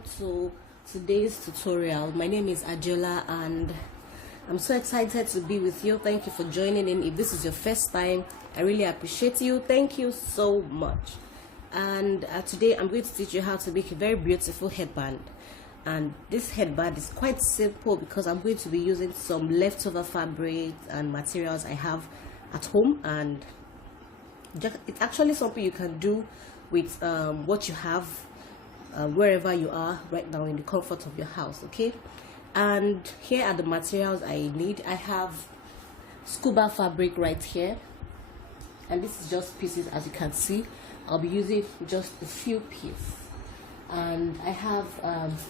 welcome to today's tutorial. My name is Adjola and I'm so excited to be with you. Thank you for joining in. If this is your first time, I really appreciate you. Thank you so much. And today I'm going to teach you how to make a very beautiful headband. And this headband is quite simple because I'm going to be using some leftover fabric and materials I have at home, and it's actually something you can do with what you have wherever you are right now in the comfort of your house. Okay, and here are the materials I need. I have scuba fabric right here, and this is just pieces. As you can see, I'll be using just a few pieces. And I have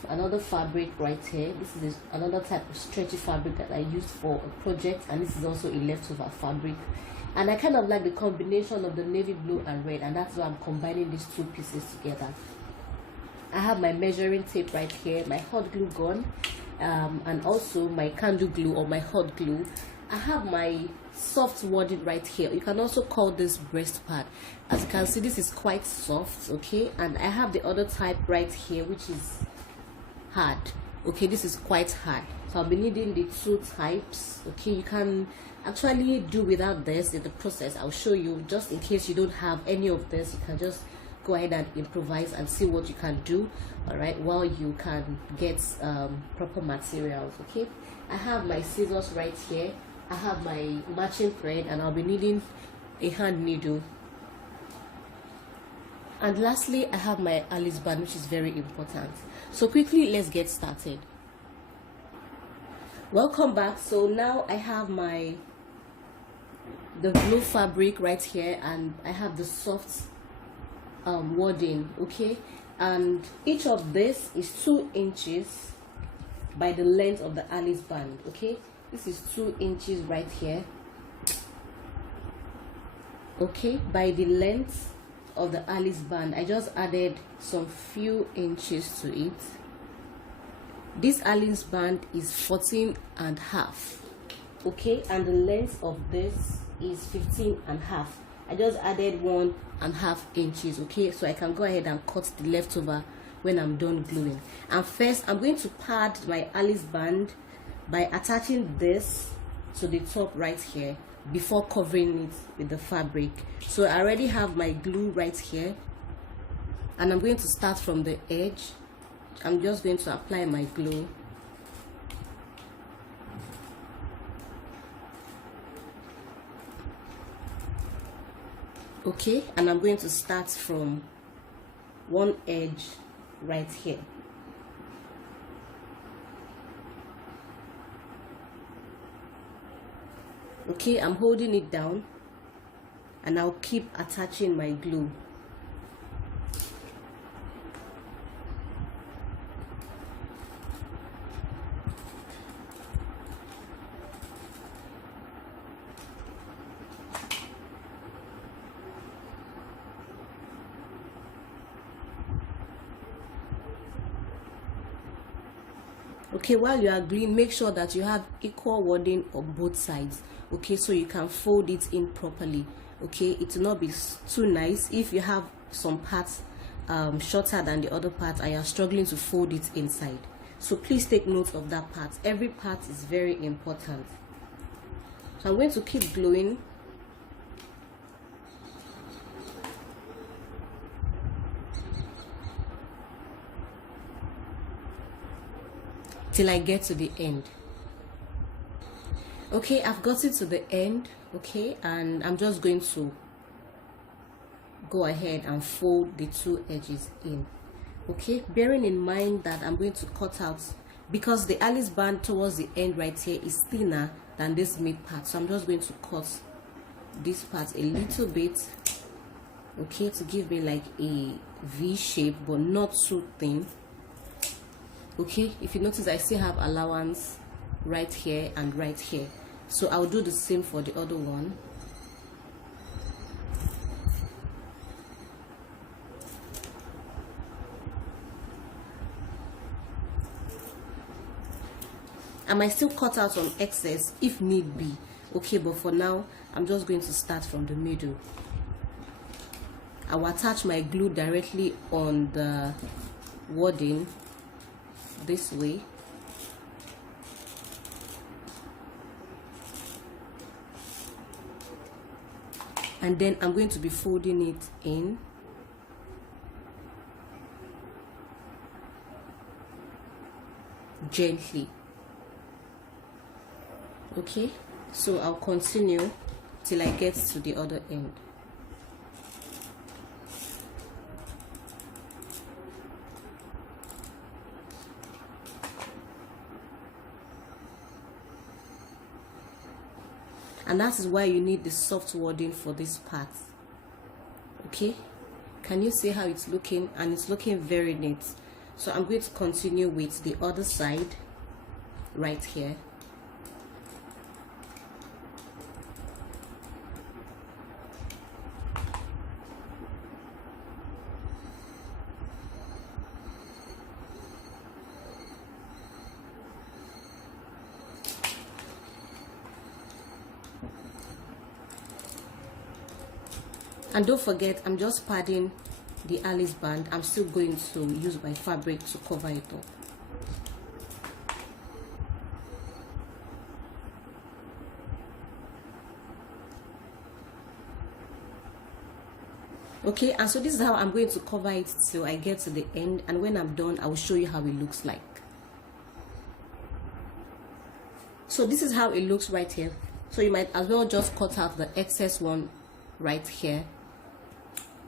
another fabric right here. This is another type of stretchy fabric that I used for a project, and this is also a leftover fabric. And I kind of like the combination of the navy blue and red, and that's why I'm combining these two pieces together. I have my measuring tape right here, my hot glue gun, and also my candle glue or my hot glue. I have my soft wadding right here. You can also call this breast pad. As you can see, this is quite soft. Okay, and I have the other type right here, which is hard. Okay, this is quite hard, so I'll be needing the two types. Okay, you can actually do without this in the process. I'll show you, just in case you don't have any of this. You can just go ahead and improvise and see what you can do, all right, while you can get proper materials. Okay, I have my scissors right here. I have my matching thread, and I'll be needing a hand needle. And lastly, I have my Alice band, which is very important. So quickly, let's get started. Welcome back. So now I have the blue fabric right here, and I have the soft wadding. Okay, and each of this is 2 inches by the length of the Alice band. Okay, this is 2 inches right here. Okay, by the length of the Alice band, I just added some few inches to it. This Alice band is 14.5. okay, and the length of this is 15.5. I just added 1.5 inches. Okay, so I can go ahead and cut the leftover when I'm done gluing. And first, I'm going to pad my Alice band by attaching this to the top right here before covering it with the fabric. So I already have my glue right here, and I'm going to start from the edge. I'm just going to apply my glue. Okay, and I'm going to start from one edge right here. Okay, I'm holding it down, and I'll keep attaching my glue. Okay, while you are gluing, make sure that you have equal wadding on both sides. Okay, so you can fold it in properly. Okay, it will not be too nice if you have some parts shorter than the other part and you're struggling to fold it inside. So please take note of that part. Every part is very important. So I'm going to keep gluing. Till I get to the end. Okay, I've got it to the end. Okay, and I'm just going to go ahead and fold the 2 edges in. Okay, bearing in mind that I'm going to cut out, because the Alice band towards the end right here is thinner than this mid part, so I'm just going to cut this part a little bit, okay, to give me like a V shape but not too thin. Okay, if you notice, I still have allowance right here and right here, so I'll do the same for the other one. I might still cut out some excess if need be. Okay, but for now I'm just going to start from the middle. I will attach my glue directly on the wadding this way. And then I'm going to be folding it in. Gently. Okay, so I'll continue till I get to the other end. And that is why you need the soft wording for this part. Okay, can you see how it's looking? And it's looking very neat. So I'm going to continue with the other side right here. And don't forget, I'm just padding the Alice band. I'm still going to use my fabric to cover it up. Okay, and so this is how I'm going to cover it till I get to the end, and when I'm done I will show you how it looks like. So this is how it looks right here. So you might as well just cut out the excess one right here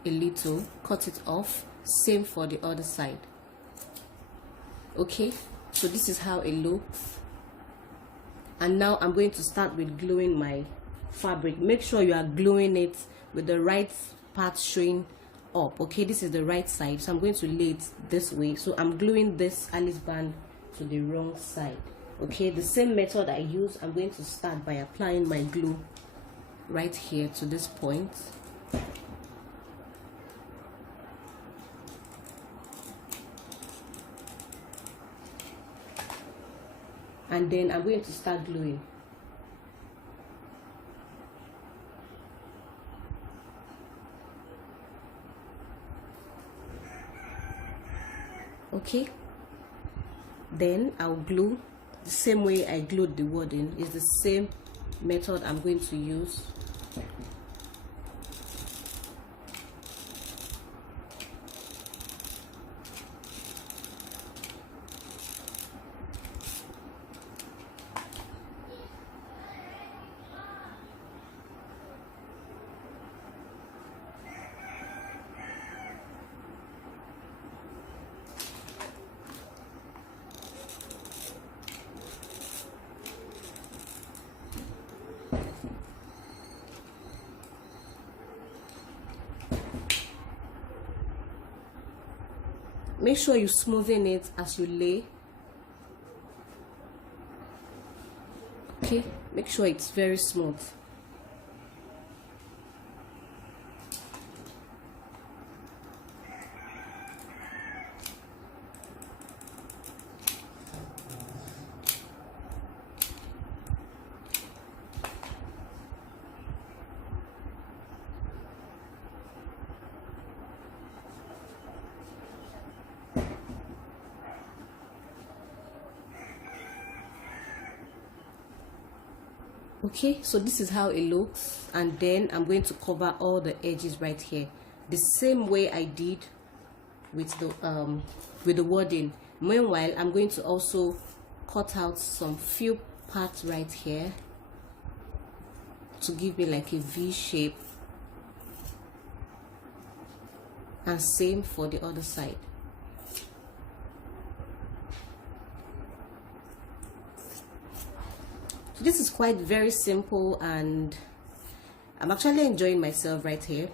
a little, cut it off. Same for the other side. Okay, so this is how it looks. And now I'm going to start with gluing my fabric. Make sure you are gluing it with the right part showing up. Okay, this is the right side, so I'm going to lay it this way. So I'm gluing this Alice band to the wrong side. Okay, the same method I use. I'm going to start by applying my glue right here to this point. And then I'm going to start gluing. Okay, then I'll glue the same way I glued the wording. It's the same method I'm going to use. Make sure you smoothen it as you lay. Okay, make sure it's very smooth. Okay, so this is how it looks, and then I'm going to cover all the edges right here the same way I did with the wording. Meanwhile, I'm going to also cut out some few parts right here to give me like a V shape, and same for the other side. This is quite very simple, and I'm actually enjoying myself right here.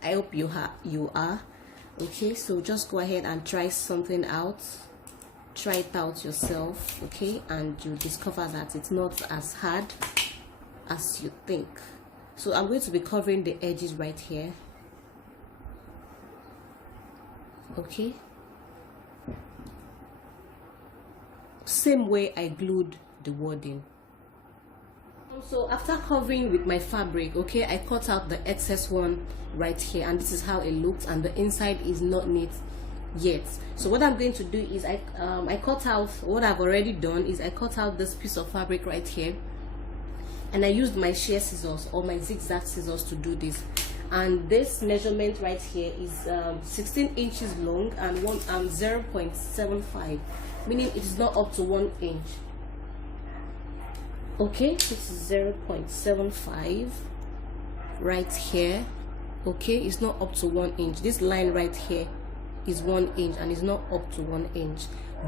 I hope you are. Okay, so just go ahead and try something out. Try it out yourself, okay, and you discover that it's not as hard as you think. So I'm going to be covering the edges right here. Okay, same way I glued the wording. So after covering with my fabric, okay, I cut out the excess one right here, and this is how it looks, and the inside is not neat yet. So what I'm going to do is I cut out, what I've already done is I cut out this piece of fabric right here, and I used my shear scissors or my zigzag scissors to do this. And this measurement right here is 16 inches long and 0.75, meaning it is not up to 1 inch. Okay, this is 0.75 right here. Okay, it's not up to 1 inch. This line right here is 1 inch and it's not up to 1 inch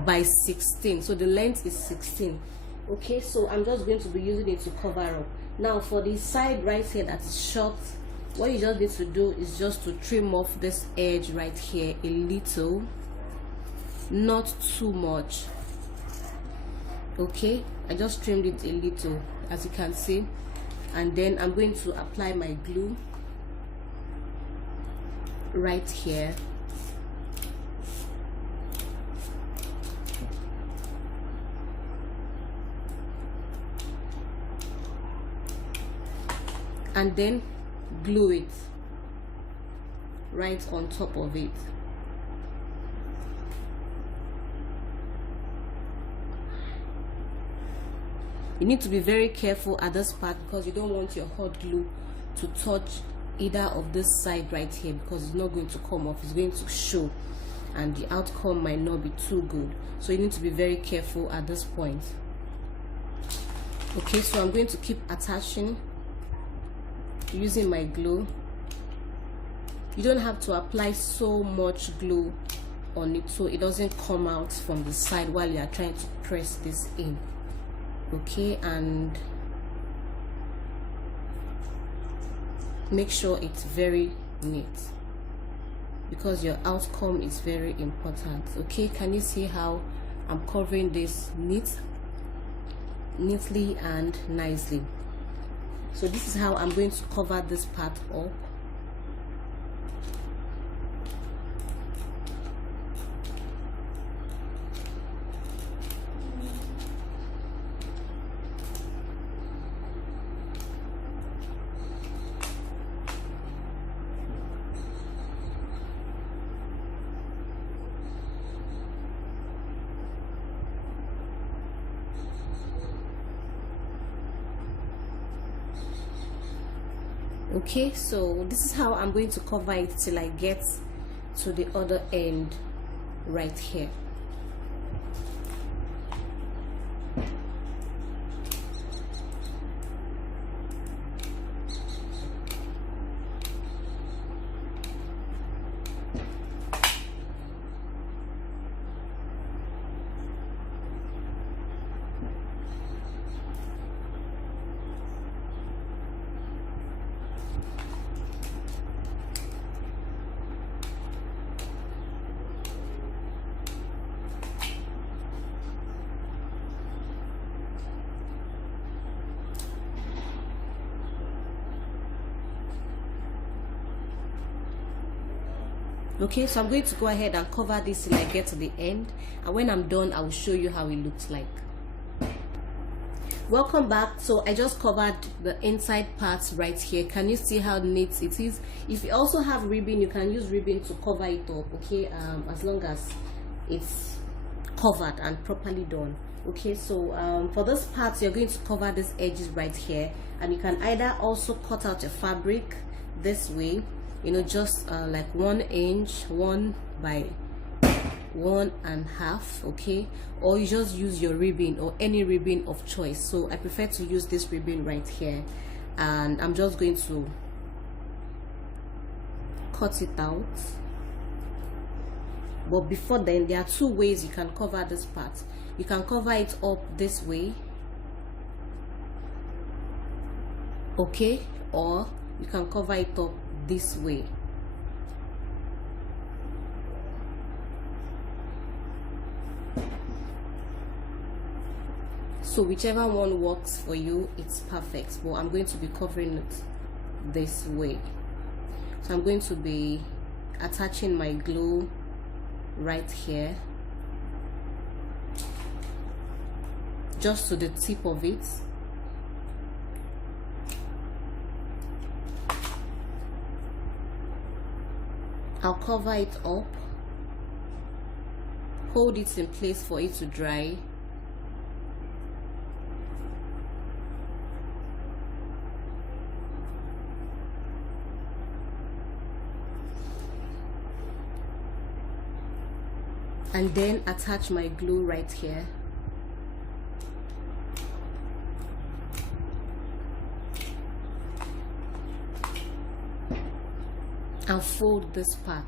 by 16, so the length is 16. Okay, so I'm just going to be using it to cover up. Now for the side right here that is short, what you just need to do is just to trim off this edge right here a little, not too much. Okay, I just trimmed it a little, as you can see, and then I'm going to apply my glue right here. And then glue it right on top of it. You need to be very careful at this part because you don't want your hot glue to touch either of this side right here, because it's not going to come off, it's going to show and the outcome might not be too good. So you need to be very careful at this point. Okay, so I'm going to keep attaching using my glue. You don't have to apply so much glue on it so it doesn't come out from the side while you are trying to press this in. Okay, and make sure it's very neat because your outcome is very important. Okay, can you see how I'm covering this neatly and nicely? So this is how I'm going to cover this part up. Okay, so this is how I'm going to cover it till I get to the other end right here. Okay, so I'm going to go ahead and cover this till I get to the end, and when I'm done I will show you how it looks like. Welcome back. So I just covered the inside parts right here. Can you see how neat it is? If you also have ribbon, you can use ribbon to cover it up. Okay, as long as it's covered and properly done. Okay, so for this part you're going to cover these edges right here, and you can either also cut out your fabric this way, you know, just like 1 inch, 1 by 1.5, okay, or you just use your ribbon or any ribbon of choice. So I prefer to use this ribbon right here, and I'm just going to cut it out. But before then, there are 2 ways you can cover this part. You can cover it up this way, okay, or you can cover it up this way. So whichever one works for you, it's perfect. But I'm going to be covering it this way. So I'm going to be attaching my glue right here, just to the tip of it. I'll cover it up hold it in place for it to dry. And then attach my glue right here. And fold this part.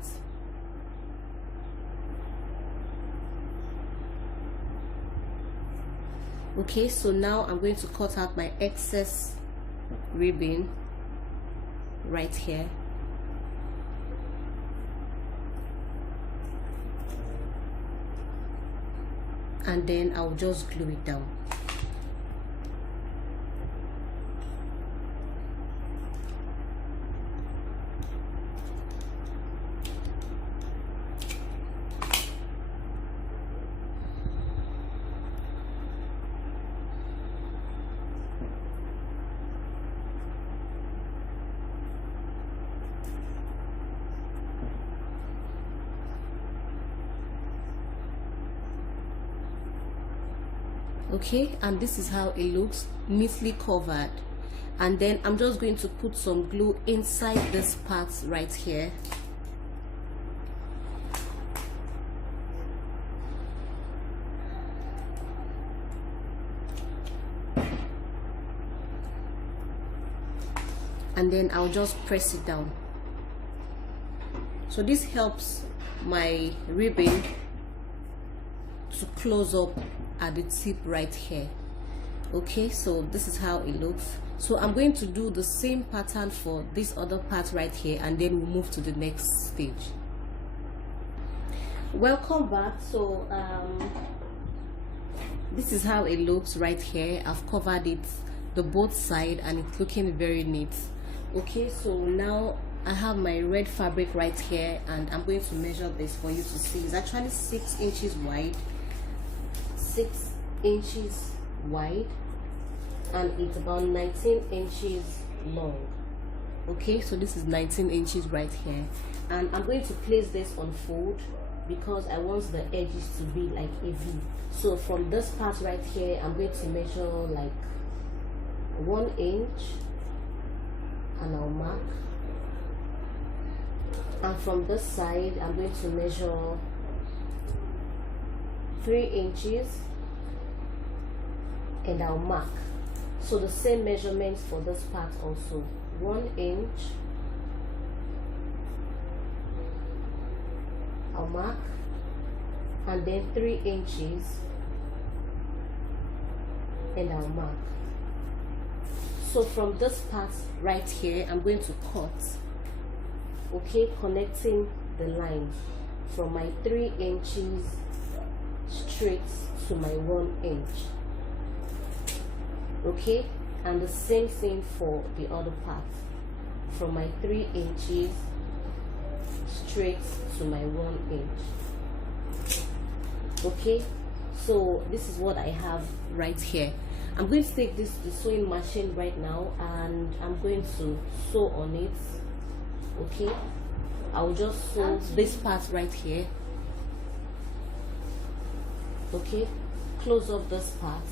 Okay, so now I'm going to cut out my excess ribbon right here. And then I'll just glue it down. Okay, and this is how it looks, neatly covered. And then I'm just going to put some glue inside this part right here. And then I'll just press it down. So this helps my ribbon to close up at the tip right here. Okay, so this is how it looks. So I'm going to do the same pattern for this other part right here, and then we'll move to the next stage. Welcome back. So this is how it looks right here. I've covered it, the both side, and it's looking very neat. Okay, so now I have my red fabric right here, and I'm going to measure this for you to see. It's actually 6 inches wide, 6 inches wide, and it's about 19 inches long. Okay, so this is 19 inches right here, and I'm going to place this on fold because I want the edges to be like a V. So from this part right here, I'm going to measure like 1 inch, and I'll mark. And from this side, I'm going to measure 3 inches, and I'll mark. So the same measurements for this part also. 1 inch, I'll mark, and then 3 inches, and I'll mark. So from this part right here, I'm going to cut, okay, connecting the line from my 3 inches straight to my 1 inch. Okay, and the same thing for the other part, from my 3 inches straight to my 1 inch. Okay, so this is what I have right here. I'm going to take this to the sewing machine right now, and I'm going to sew on it. Okay, I'll just sew this part right here. Okay, close up this part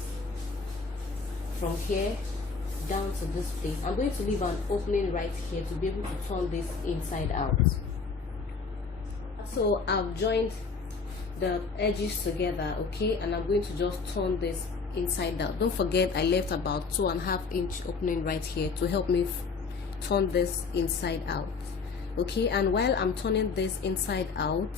from here down to this place. I'm going to leave an opening right here to be able to turn this inside out. So I've joined the edges together, okay, and I'm going to just turn this inside out. Don't forget I left about 2.5 inch opening right here to help me turn this inside out. Okay, and while I'm turning this inside out,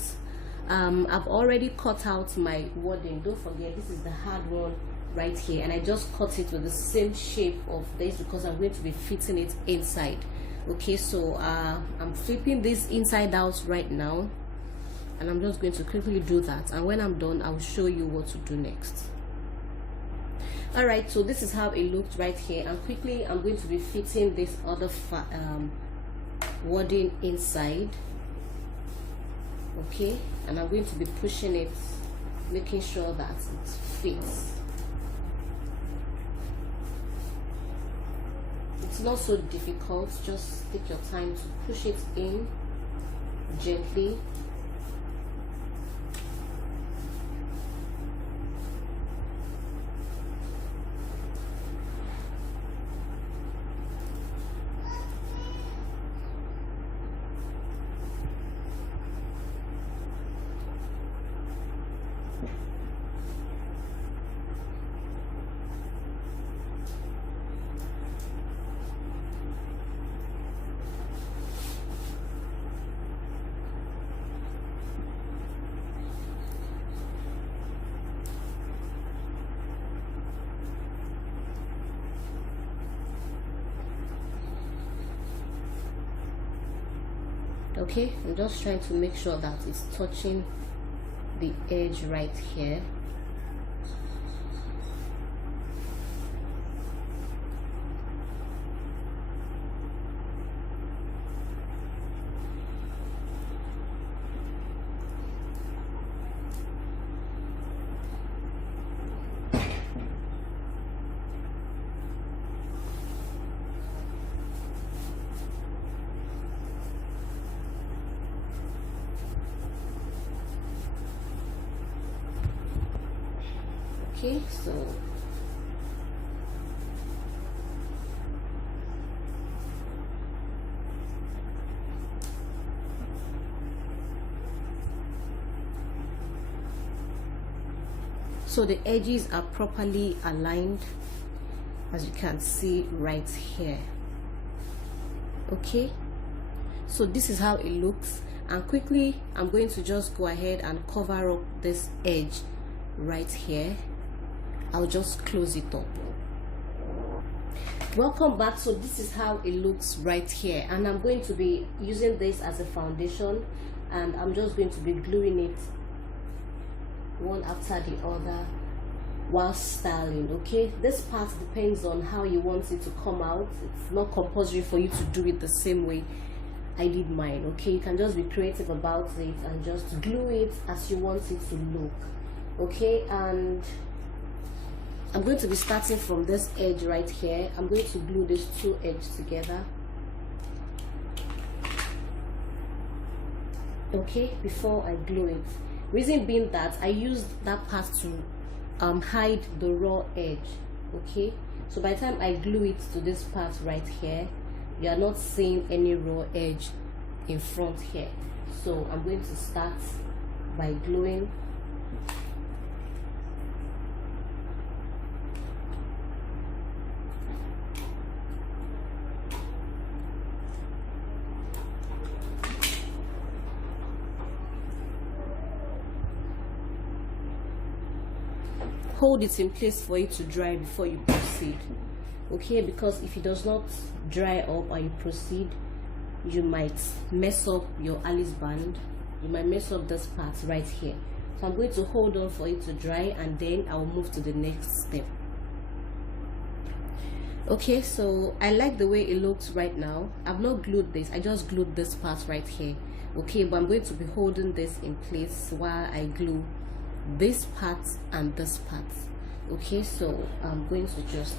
I've already cut out my wording. Don't forget, this is the hard one right here, and I just cut it with the same shape of this because I'm going to be fitting it inside. Okay, so I'm flipping this inside out right now, and I'm just going to quickly do that, and when I'm done I'll show you what to do next. All right, so this is how it looked right here, and quickly I'm going to be fitting this other wording inside. Okay, and I'm going to be pushing it, making sure that it fits. It's not so difficult, just take your time to push it in gently. Okay, I'm just trying to make sure that it's touching the edge right here. Okay, so the edges are properly aligned, as you can see right here. Okay, so this is how it looks, and quickly I'm going to just go ahead and cover up this edge right here. I'll just close it up. Welcome back. So this is how it looks right here, and I'm going to be using this as a foundation, and I'm just going to be gluing it one after the other while styling. Okay, this part depends on how you want it to come out. It's not compulsory for you to do it the same way I did mine. Okay, you can just be creative about it and just glue it as you want it to look. Okay, and I'm going to be starting from this edge right here. I'm going to glue these two edges together. Okay, before I glue it. Reason being that I used that part to hide the raw edge. Okay, so by the time I glue it to this part right here, you are not seeing any raw edge in front here. So I'm going to start by gluing. Hold it in place for it to dry before you proceed. Okay, because if it does not dry up and you proceed, you might mess up your Alice band. You might mess up this part right here. So I'm going to hold on for it to dry, and then I'll move to the next step. Okay, so I like the way it looks right now. I've not glued this, I just glued this part right here. Okay, but I'm going to be holding this in place while I glue this part and this part. Okay, so I'm going to just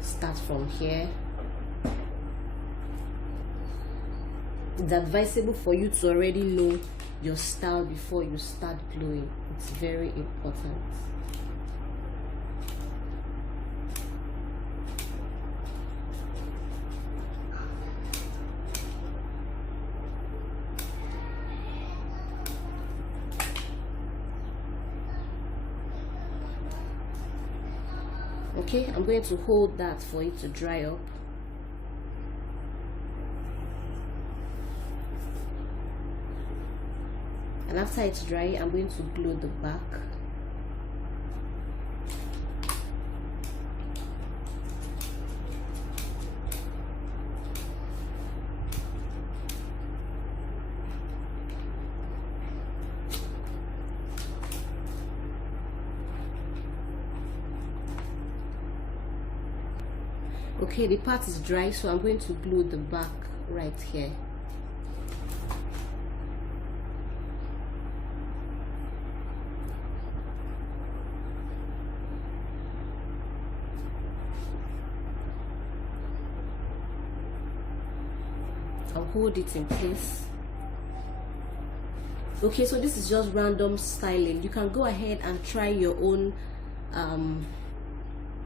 start from here. It's advisable for you to already know your style before you start gluing. It's very important. Okay, I'm going to hold that for it to dry up. And after it's dry, I'm going to glue the back. Okay, the part is dry, so I'm going to glue the back right here. I'll hold it in place. Okay, so this is just random styling. You can go ahead and try your own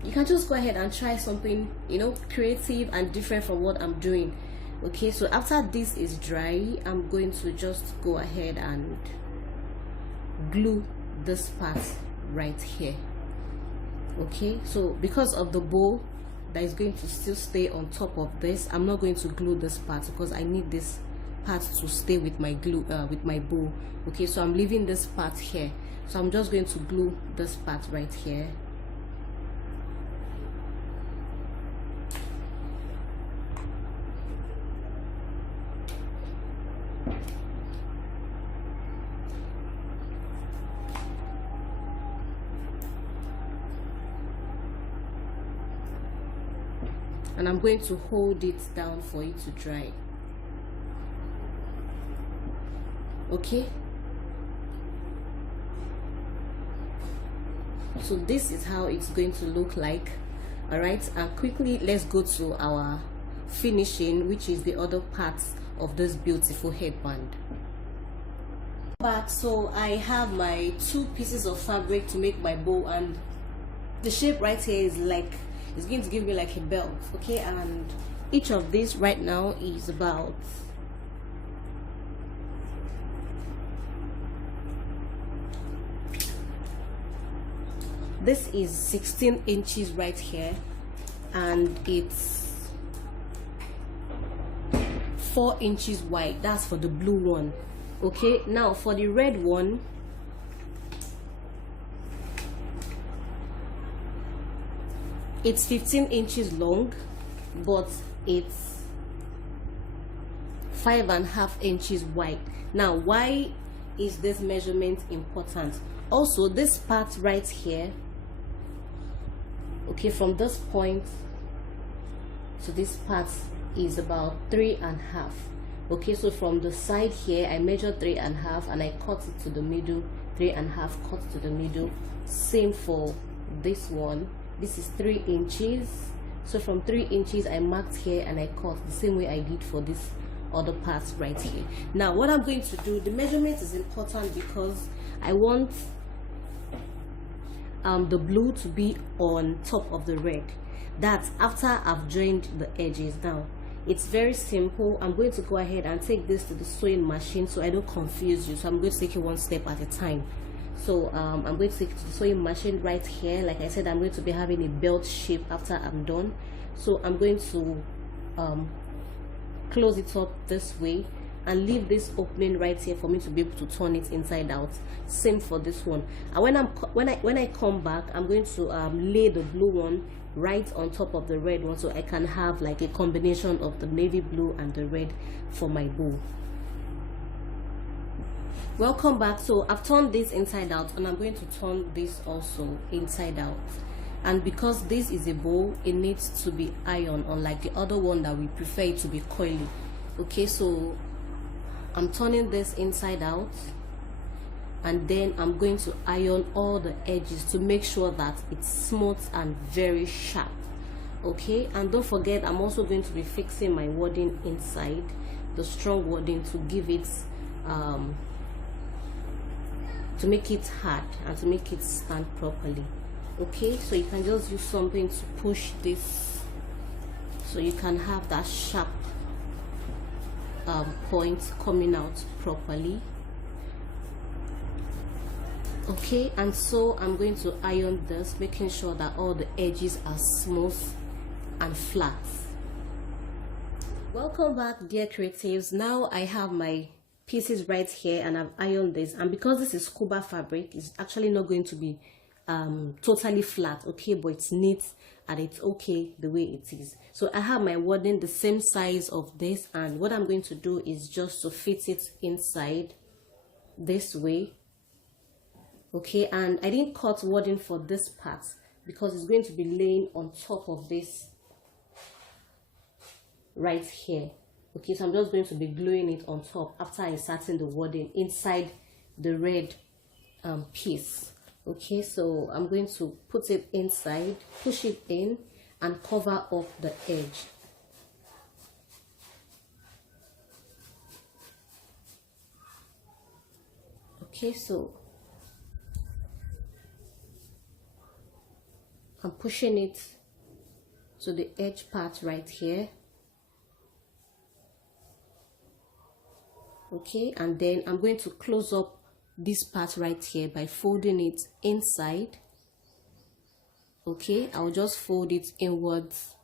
you can just go ahead and try something, you know, creative and different from what I'm doing. Okay, so after this is dry, I'm going to just go ahead and glue this part right here. Okay, so because of the bow that is going to still stay on top of this, I'm not going to glue this part because I need this part to stay with my glue with my bow. Okay, so I'm leaving this part here, so I'm just going to glue this part right here. and I'm going to hold it down for it to dry. Okay, so this is how it's going to look like. All right, and quickly let's go to our finishing, which is the other parts of this beautiful headband. Back, so I have my 2 pieces of fabric to make my bow, and the shape right here is like, it's going to give me like a belt. Okay, and each of these right now is about this is 16 inches right here, and it's 4 inches wide. That's for the blue one. Okay, now for the red one, it's 15 inches long, but it's 5.5 inches wide. Now, why is this measurement important? Also, this part right here, okay, from this point to this part is about 3.5. Okay, so from the side here I measured 3.5 and I cut it to the middle, 3.5 cut to the middle. Same for this one. This is 3 inches, so from 3 inches I marked here and I cut the same way I did for this other parts right here. Now what I'm going to do, the measurement is important because I want the blue to be on top of the red. That's after I've joined the edges. Now it's very simple. I'm going to go ahead and take this to the sewing machine so I don't confuse you. So I'm going to take it one step at a time. So I'm going to take it to the sewing machine right here. Like I said, I'm going to be having a belt shape after I'm done. So I'm going to close it up this way and leave this opening right here for me to be able to turn it inside out. Same for this one. And when I come back, I'm going to lay the blue one right on top of the red one, so I can have like a combination of the navy blue and the red for my bow. Welcome back. So I've turned this inside out and I'm going to turn this also inside out. And because this is a bow, it needs to be ironed, unlike the other one that we prefer it to be coily. Okay, so I'm turning this inside out, and then I'm going to iron all the edges to make sure that it's smooth and very sharp. Okay, and don't forget, I'm also going to be fixing my wadding inside, the strong wadding, to give it to make it hard and to make it stand properly. Okay, so you can just use something to push this so you can have that sharp point coming out properly. Okay, and so I'm going to iron this, making sure that all the edges are smooth and flat. Welcome back, dear creatives. Now I have my pieces right here and I've ironed this, and because this is scuba fabric, it's actually not going to be totally flat, okay, but it's neat and it's okay the way it is. So I have my wadding the same size of this, and what I'm going to do is just to fit it inside this way. Okay, and I didn't cut wadding for this part because it's going to be laying on top of this right here. Okay, so I'm just going to be gluing it on top after inserting the wadding inside the red piece. Okay, so I'm going to put it inside, push it in, and cover up the edge. Okay, so I'm pushing it to the edge part right here. Okay, and then I'm going to close up this part right here by folding it inside. Okay, I'll just fold it inwards.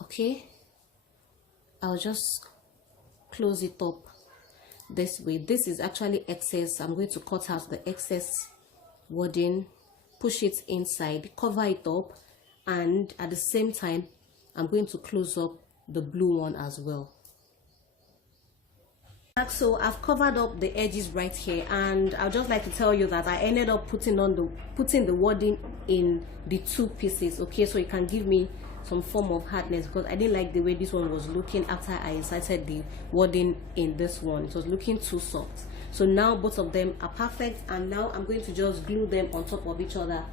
Okay, I'll just close it up this way. This is actually excess. I'm going to cut out the excess wadding, push it inside, cover it up, and at the same time I'm going to close up the blue one as well. So I've covered up the edges right here, and I'd just like to tell you that I ended up putting the wording in the two pieces, okay, so it can give me some form of hardness, because I didn't like the way this one was looking after I inserted the wording in this one. It was looking too soft. So now both of them are perfect, and now I'm going to just glue them on top of each other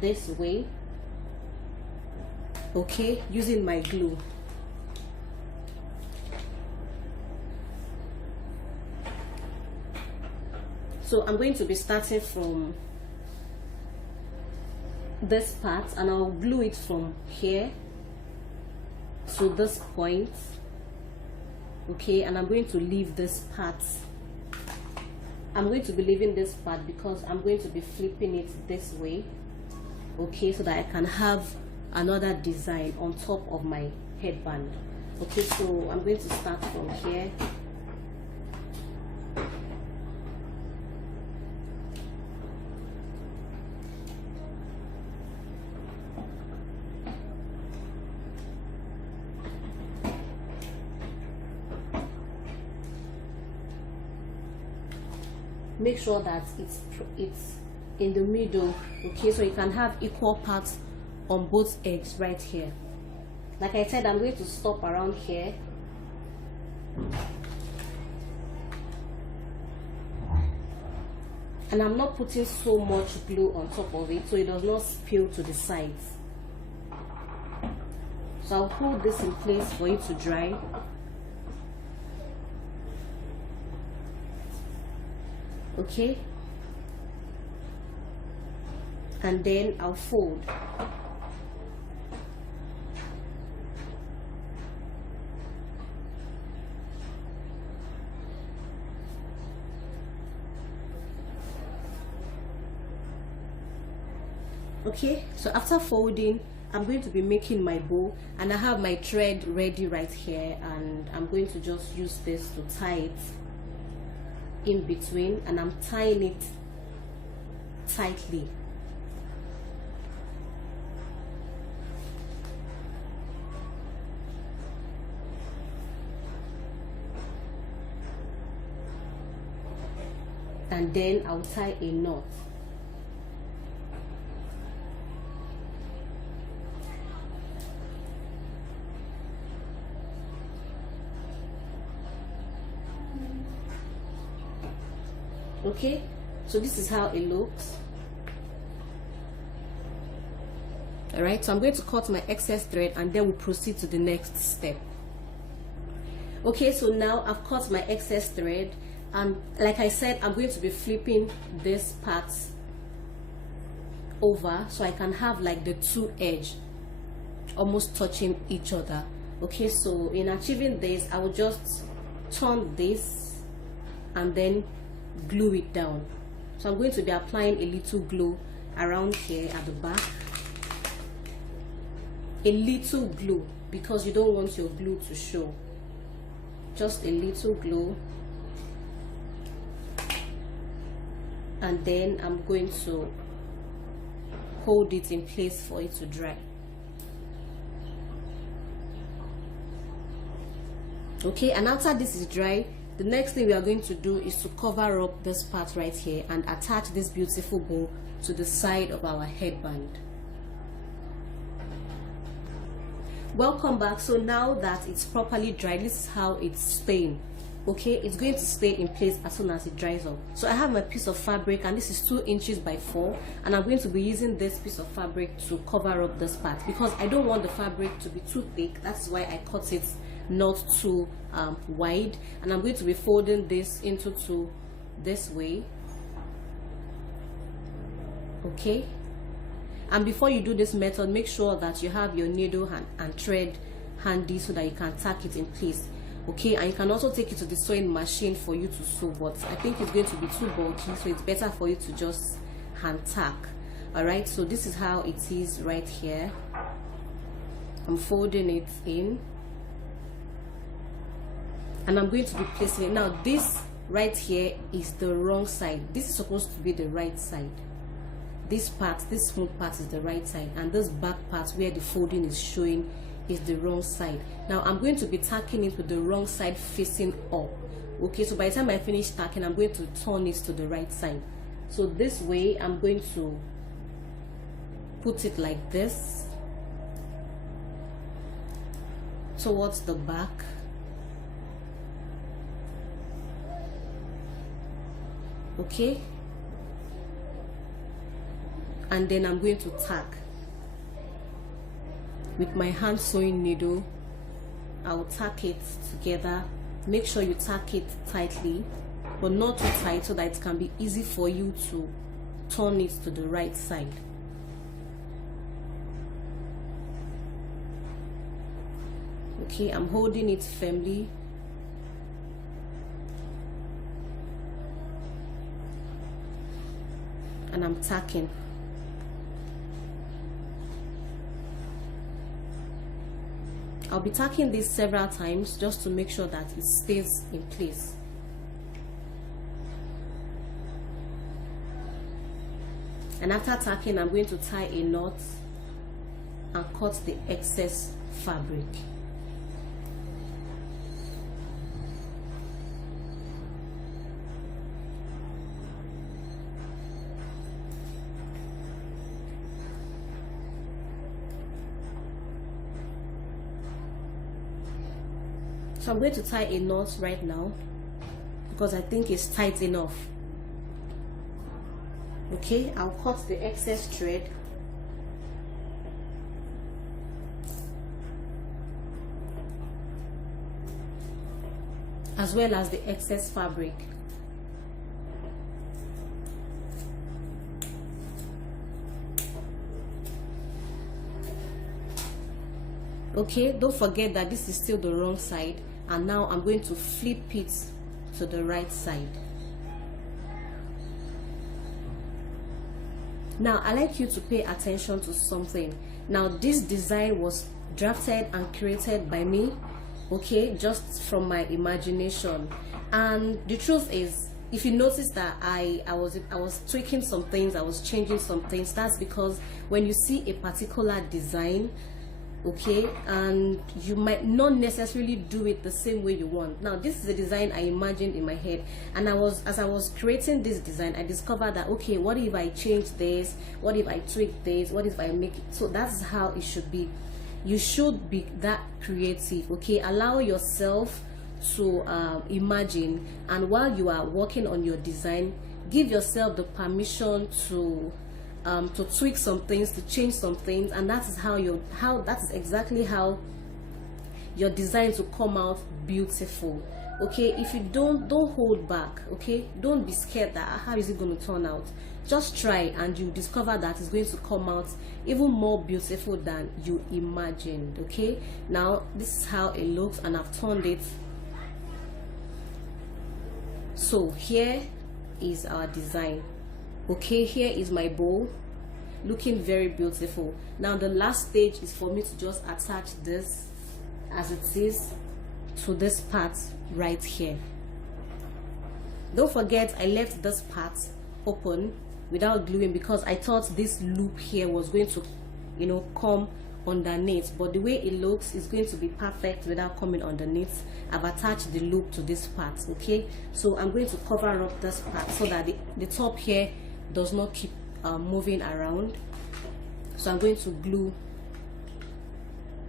this way, okay, using my glue. So I'm going to be starting from this part, and I'll glue it from here to this point, okay, and I'm going to leave this part. I'm going to be leaving this part because I'm going to be flipping it this way, okay, so that I can have another design on top of my headband. Okay, so I'm going to start from here. Make sure that it's in the middle, okay, so you can have equal parts on both edges right here. Like I said, I'm going to stop around here, and I'm not putting so much glue on top of it so it does not spill to the sides. So I'll hold this in place for it to dry. Okay, and then I'll fold. Okay, so after folding, I'm going to be making my bow, and I have my thread ready right here, and I'm going to just use this to tie it in between, and I'm tying it tightly. And then I'll tie a knot. Okay, so this is how it looks. All right, so I'm going to cut my excess thread, and then we'll proceed to the next step. Okay, so now I've cut my excess thread, and like I said, I'm going to be flipping this part over so I can have like the two edges almost touching each other. Okay, so in achieving this, I will just turn this and then glue it down. So I'm going to be applying a little glue around here at the back, a little glue, because you don't want your glue to show. Just a little glue, and then I'm going to hold it in place for it to dry. Okay, and after this is dry, the next thing we are going to do is to cover up this part right here and attach this beautiful bow to the side of our headband. Welcome back. So now that it's properly dried, this is how it's staying. Okay, it's going to stay in place as soon as it dries up. So I have my piece of fabric, and this is 2 inches by 4, and I'm going to be using this piece of fabric to cover up this part because I don't want the fabric to be too thick. That's why I cut it not too wide, and I'm going to be folding this into two this way. Okay, and before you do this method, make sure that you have your needle and thread handy so that you can tack it in place. Okay, and you can also take it to the sewing machine for you to sew, but I think it's going to be too bulky, so it's better for you to just hand tack. All right, so this is how it is right here. I'm folding it in, and I'm going to be placing it. Now this right here is the wrong side. This is supposed to be the right side. This part, this smooth part, is the right side, and this back part where the folding is showing is the wrong side. Now I'm going to be tacking it with the wrong side facing up. Okay, so by the time I finish tacking, I'm going to turn it to the right side. So this way, I'm going to put it like this towards the back. Okay, and then I'm going to tack with my hand sewing needle. I'll tack it together. Make sure you tack it tightly, but not too tight, so that it can be easy for you to turn it to the right side. Okay, I'm holding it firmly. And I'm tacking. I'll be tacking this several times just to make sure that it stays in place. And after tacking, I'm going to tie a knot and cut the excess fabric. So I'm going to tie a knot right now because I think it's tight enough. Okay, I'll cut the excess thread. As well as the excess fabric. Okay, don't forget that this is still the wrong side, and now I'm going to flip it to the right side. Now I like you to pay attention to something. Now this design was drafted and created by me, okay, just from my imagination. And the truth is, if you notice that I was tweaking some things, I was changing some things, that's because when you see a particular design, okay, and you might not necessarily do it the same way you want. Now this is a design I imagined in my head, and as I was creating this design, I discovered that, okay, what if I change this, what if I tweak this, what if I make it? So that's how it should be. You should be that creative, okay? Allow yourself to imagine, and while you are working on your design, give yourself the permission to tweak some things, to change some things, and that is exactly how your designs will come out beautiful. Okay, if you don't hold back, okay, don't be scared that how is it going to turn out. Just try, and you discover that it's going to come out even more beautiful than you imagined. Okay, now this is how it looks, and I've turned it. So here is our design. Okay, here is my bow, looking very beautiful. Now the last stage is for me to just attach this as it is to this part right here. Don't forget, I left this part open without gluing because I thought this loop here was going to, you know, come underneath, but the way it looks is going to be perfect without coming underneath. I've attached the loop to this part. Okay, so I'm going to cover up this part so that the top here does not keep moving around. So I'm going to glue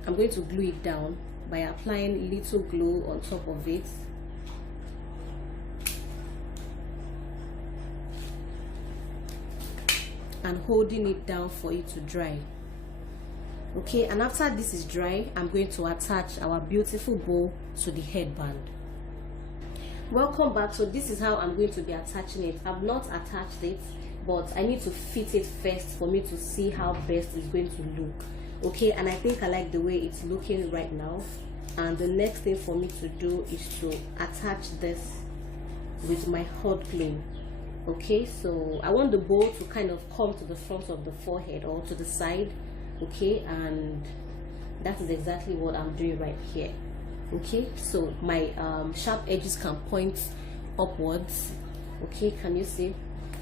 it down by applying little glue on top of it. And holding it down for it to dry. Okay, and after this is dry, I'm going to attach our beautiful bow to the headband. Welcome back. So this is how I'm going to be attaching it. I've not attached it, but I need to fit it first for me to see how best it's going to look. Okay, and I think I like the way it's looking right now. And the next thing for me to do is to attach this with my hot glue. Okay, so I want the bow to kind of come to the front of the forehead or to the side. Okay, and that is exactly what I'm doing right here. Okay, so my sharp edges can point upwards. Okay, can you see?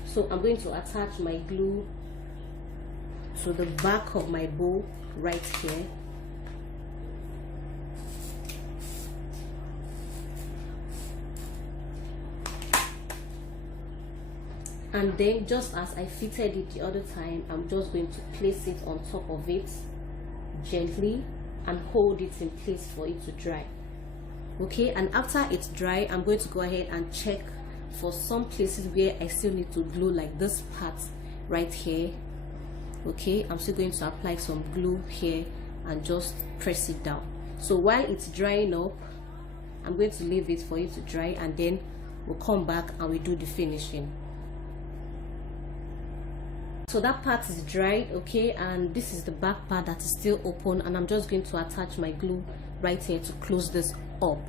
So I'm going to attach my glue to the back of my bow right here. And then just as I fitted it the other time, I'm just going to place it on top of it gently and hold it in place for it to dry. Okay, and after it's dry, I'm going to go ahead and check for some places where I still need to glue, like this part right here. Okay, I'm still going to apply some glue here and just press it down. So while it's drying up, I'm going to leave it for it to dry, and then we'll come back and we do the finishing. So that part is dried, okay, and this is the back part that is still open, and I'm just going to attach my glue right here to close this up.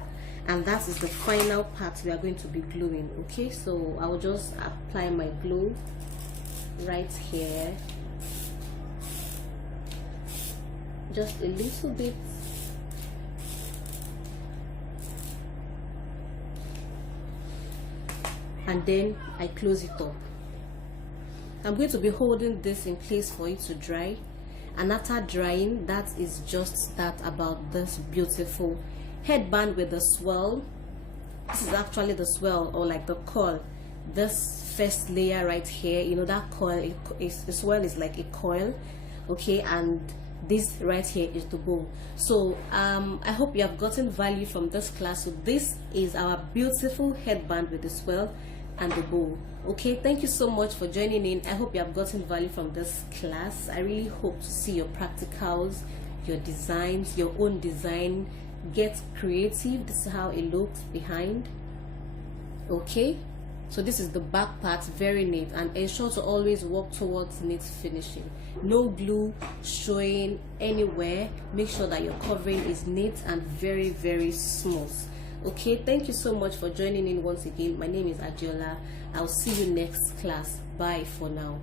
And that is the final part we are going to be gluing. Okay, so I will just apply my glue right here, just a little bit. And then I close it up. I'm going to be holding this in place for it to dry, and after drying, that is just that about this beautiful headband with the swirl. This is actually the swirl, or like the coil. This first layer right here, you know, that coil is the swirl is like a coil, okay, and this right here is the bow. So I hope you have gotten value from this class. So this is our beautiful headband with the swirl and the bow. Okay, thank you so much for joining in. I hope you have gotten value from this class. I really hope to see your practicals, your designs, your own design. Get creative. This is how it looks behind. Okay, so this is the back part, very neat, and ensure to always work towards neat finishing. No glue showing anywhere. Make sure that your covering is neat and very, very smooth. Okay, thank you so much for joining in once again. My name is Adiola. I'll see you next class. Bye for now.